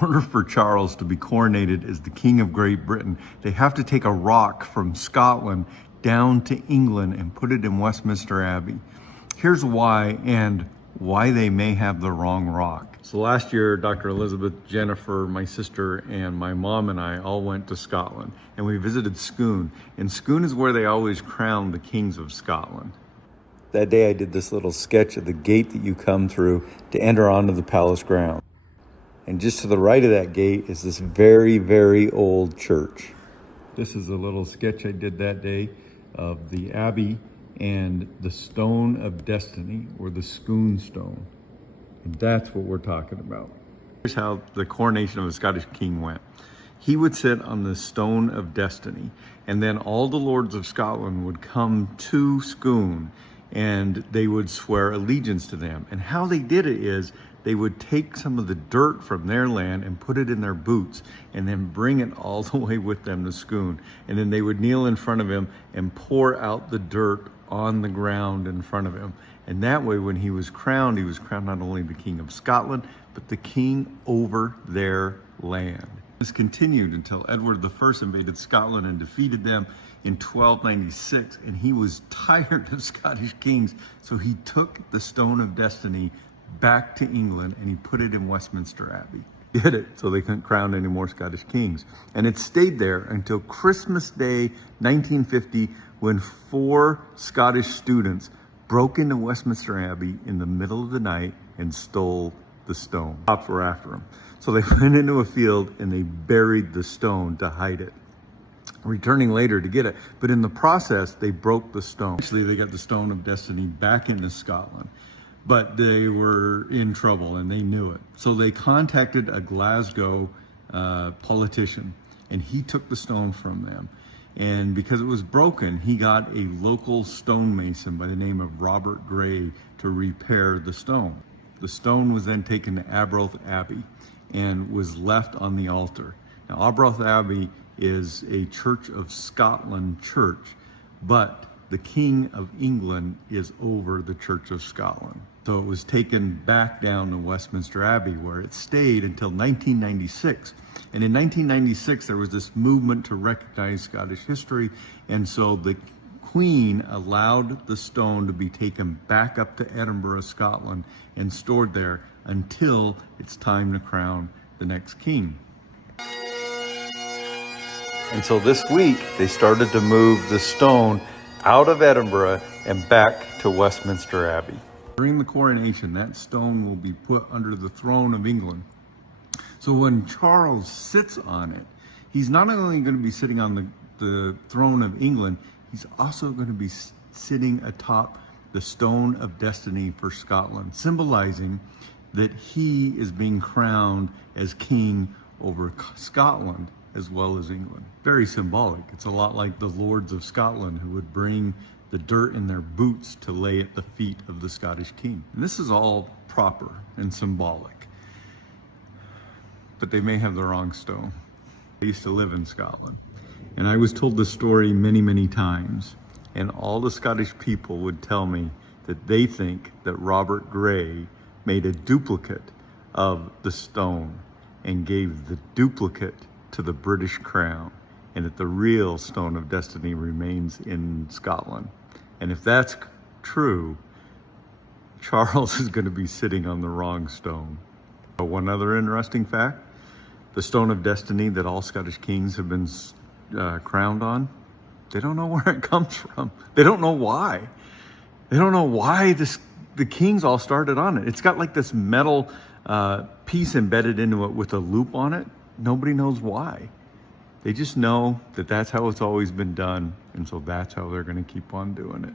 order for Charles to be coronated as the King of Great Britain, they have to take a rock from Scotland down to England and put it in Westminster Abbey. Here's why, and why they may have the wrong rock. So last year, Dr. Elizabeth, Jennifer, my sister, and my mom and I all went to Scotland, and we visited Scone. And Scone is where they always crown the kings of Scotland. That day I did this little sketch of the gate that you come through to enter onto the palace ground. And just to the right of that gate is this very, very old church. This is a little sketch I did that day of the Abbey and the Stone of Destiny, or the Scone Stone. And that's what we're talking about. Here's how the coronation of a Scottish king went. He would sit on the Stone of Destiny, and then all the lords of Scotland would come to Scone, and they would swear allegiance to them. And how they did it is they would take some of the dirt from their land and put it in their boots, and then bring it all the way with them to Scone. And then they would kneel in front of him and pour out the dirt on the ground in front of him. And that way, when he was crowned not only the King of Scotland, but the king over their land. This continued until Edward I invaded Scotland and defeated them in 1296, and he was tired of Scottish kings, so he took the Stone of Destiny back to England and he put it in Westminster Abbey. Get it? So they couldn't crown any more Scottish kings. And it stayed there until Christmas Day 1950, when 4 Scottish students broke into Westminster Abbey in the middle of the night and stole the stone. Cops were after them. So they went into a field and they buried the stone to hide it, returning later to get it. But in the process, they broke the stone. Actually, they got the Stone of Destiny back into Scotland, but they were in trouble and they knew it. So they contacted a Glasgow politician, and he took the stone from them. And because it was broken, he got a local stonemason by the name of Robert Gray to repair the stone. The stone was then taken to Arbroath Abbey and was left on the altar. Now, Arbroath Abbey is a Church of Scotland church, but the King of England is over the Church of Scotland. So it was taken back down to Westminster Abbey, where it stayed until 1996. And in 1996, there was this movement to recognize Scottish history. And so the Queen allowed the stone to be taken back up to Edinburgh, Scotland, and stored there until it's time to crown the next king. And so this week, they started to move the stone out of Edinburgh and back to Westminster Abbey. During the coronation, that stone will be put under the throne of England. So when Charles sits on it, he's not only going to be sitting on the throne of England, he's also going to be sitting atop the Stone of Destiny for Scotland, symbolizing that he is being crowned as king over Scotland as well as England. Very symbolic. It's a lot like the lords of Scotland who would bring the dirt in their boots to lay at the feet of the Scottish king. And this is all proper and symbolic, but they may have the wrong stone. I used to live in Scotland, and I was told this story many, many times, and all the Scottish people would tell me that they think that Robert Gray made a duplicate of the stone and gave the duplicate to the British crown, and that the real Stone of Destiny remains in Scotland. And if that's true, Charles is going to be sitting on the wrong stone. But one other interesting fact, the Stone of Destiny that all Scottish kings have been crowned on, they don't know where it comes from. They don't know why. They don't know why the kings all started on it. It's got like this metal piece embedded into it with a loop on it. Nobody knows why. They just know that that's how it's always been done, and so that's how they're going to keep on doing it.